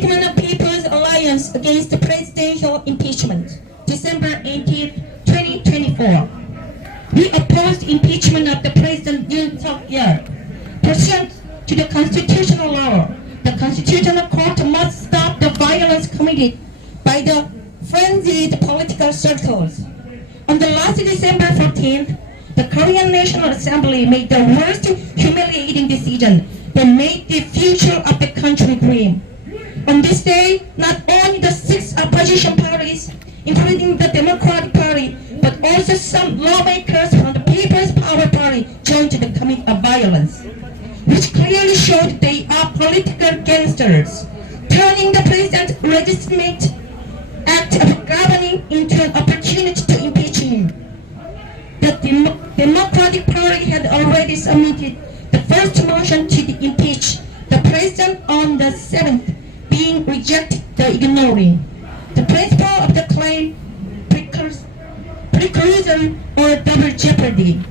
Statement of People's Alliance Against the Presidential Impeachment, December 18, 2024. We oppose the impeachment of the President Yoon Suk-yeol. Pursuant to the constitutional law, the Constitutional Court must stop the violence committed by the frenzied political circles. On the last December 14th, the Korean National Assembly made the worst humiliating decision that made the future of the country grim. On this day, not only the 6 opposition parties, including the Democratic Party, but also some lawmakers from the People's Power Party joined the commit of violence, which clearly showed they are political gangsters, turning the president's legitimate act of governing into an opportunity to impeach him. The Democratic Party had already submitted the first motion to impeach the president on the 7th, being rejected the ignoring. The principle of the claim preclusion or double jeopardy.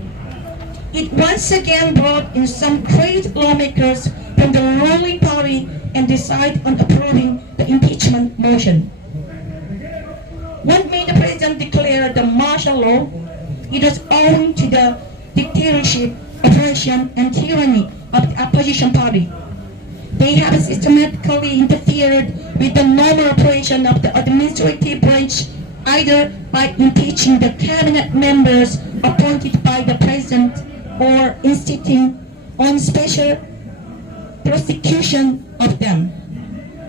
It once again brought in some great lawmakers from the ruling party and decided on approving the impeachment motion. What made the president declare the martial law? It was owing to the dictatorship, oppression, and tyranny of the opposition party. They have systematically interfered with the normal operation of the administrative branch, either by impeaching the cabinet members appointed by the president or insisting on special prosecution of them.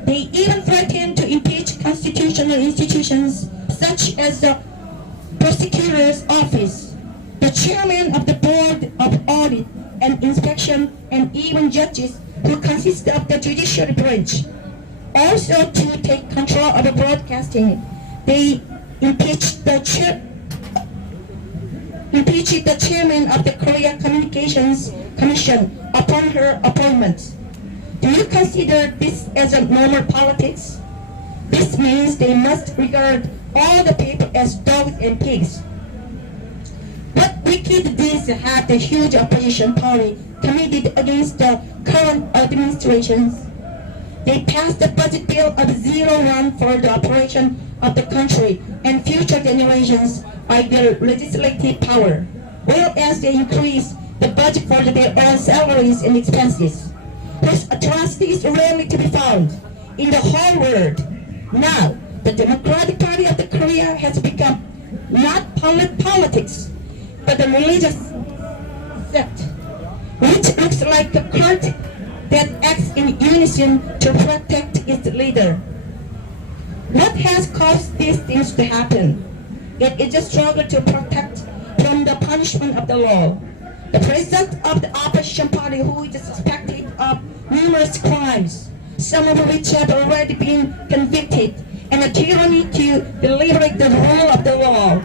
They even threatened to impeach constitutional institutions such as the prosecutor's office, the chairman of the board of audit and inspection, and even judges who consist of the judiciary branch. Also, to take control of the broadcasting, they impeached the chairman of the Korea Communications Commission upon her appointment. Do you consider this as a normal politics? This means they must regard all the people as dogs and pigs. What wicked deeds have the huge opposition party committed against the current administrations? They passed a budget bill of $0 for the operation of the country and future generations by their legislative power, whereas they increased the budget for their own salaries and expenses, whose atrocities are rarely to be found in the whole world. Now, the Democratic Party of the Korea has become not politics, but a religious sect, which looks like a cult that acts in unison to protect its leader. What has caused these things to happen? It is a struggle to protect from the punishment of the law. The president of the opposition party, who is suspected of numerous crimes, some of which have already been convicted, and a tyranny to deliberate the rule of the law.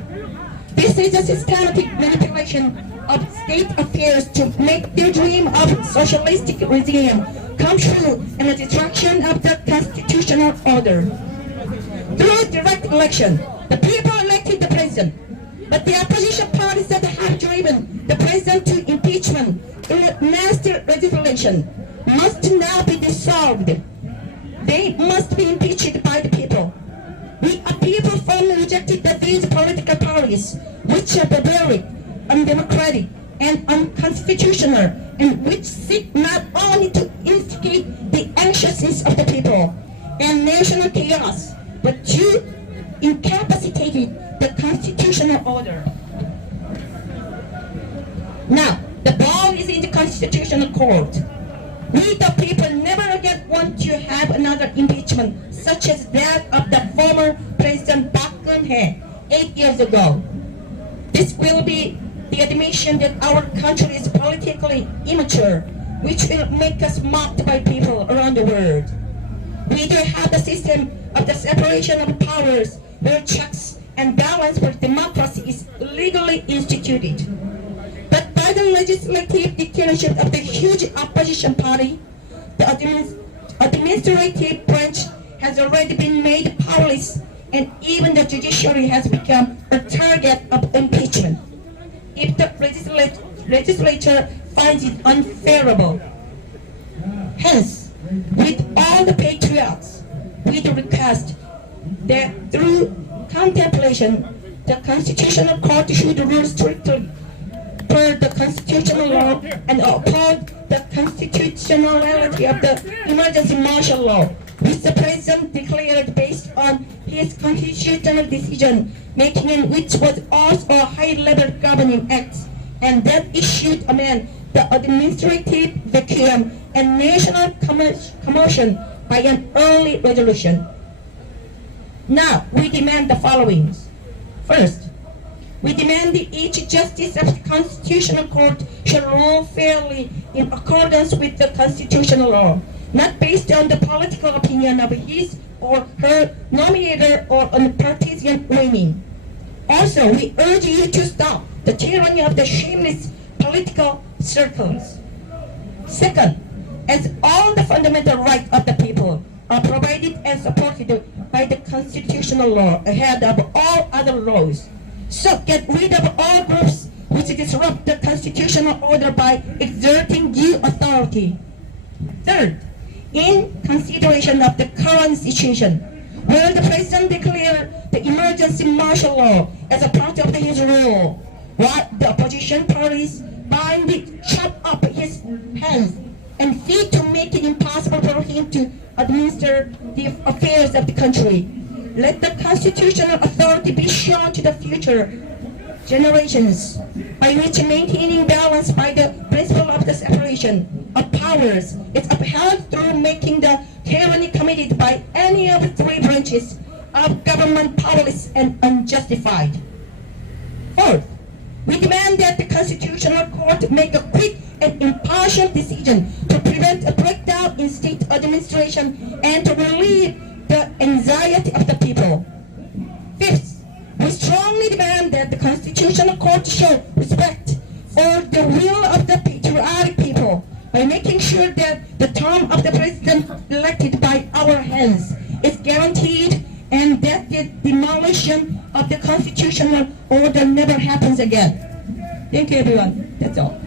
This is a systematic manipulation of state affairs to make their dream of socialistic regime come true and the destruction of the constitutional order. Through direct election, the people elected the president, but the opposition parties that have driven the president to impeachment in a master legislation must now be dissolved. They must be impeached by the people. We are people firmly rejected these political parties, which are barbaric, undemocratic, and unconstitutional, and which seek not only to instigate the anxiousness of the people and national chaos, but to incapacitate the constitutional order. Now, the ball is in the Constitutional Court. We the people never again want to have another impeachment such as that of the former President Park Geun-hye 8 years ago. This will be the admission that our country is politically immature, which will make us mocked by people around the world. We either have the system of the separation of powers where checks and balance for democracy is legally instituted. But by the legislative dictatorship of the huge opposition party, the administrative branch has already been made powerless, and even the judiciary has become a target of impeachment if the legislature finds it unfavorable. Hence, with all the patriots, with the request that through contemplation, the Constitutional Court should rule strictly per the constitutional law and uphold the constitutionality of the emergency martial law, which the President declared based on his constitutional decision making, in which was also a high-level governing act, and that it should amend the administrative vacuum and national commotion by an early resolution. Now, we demand the following. First, we demand that each justice of the Constitutional Court shall rule fairly in accordance with the constitutional law, not based on the political opinion of his or her nominator or on partisan leaning. Also, we urge you to stop the tyranny of the shameless political circles. Second, as all the fundamental rights of the people are provided and supported by the constitutional law ahead of all other laws, so get rid of all groups which disrupt the constitutional order by exerting due authority. Third, in consideration of the current situation, will the President declare the emergency martial law as a part of his rule, while the opposition parties blindly chop up his hands and feet to make it impossible for him to administer the affairs of the country? Let the constitutional authority be shown to the future generations, by which maintaining balance by the principle of the separation of powers is upheld through making the tyranny committed by any of the three branches of government powerless and unjustified. Fourth, we demand that the Constitutional Court make a quick and impartial decision to prevent a breakdown in state administration and to relieve the anxiety of the people. Fifth, we strongly demand that the Constitutional Court show respect for the will of the patriotic people by making sure that the term of the President elected by our hands is guaranteed and that the demolition of the constitutional order never happens again. Thank you, everyone. That's all.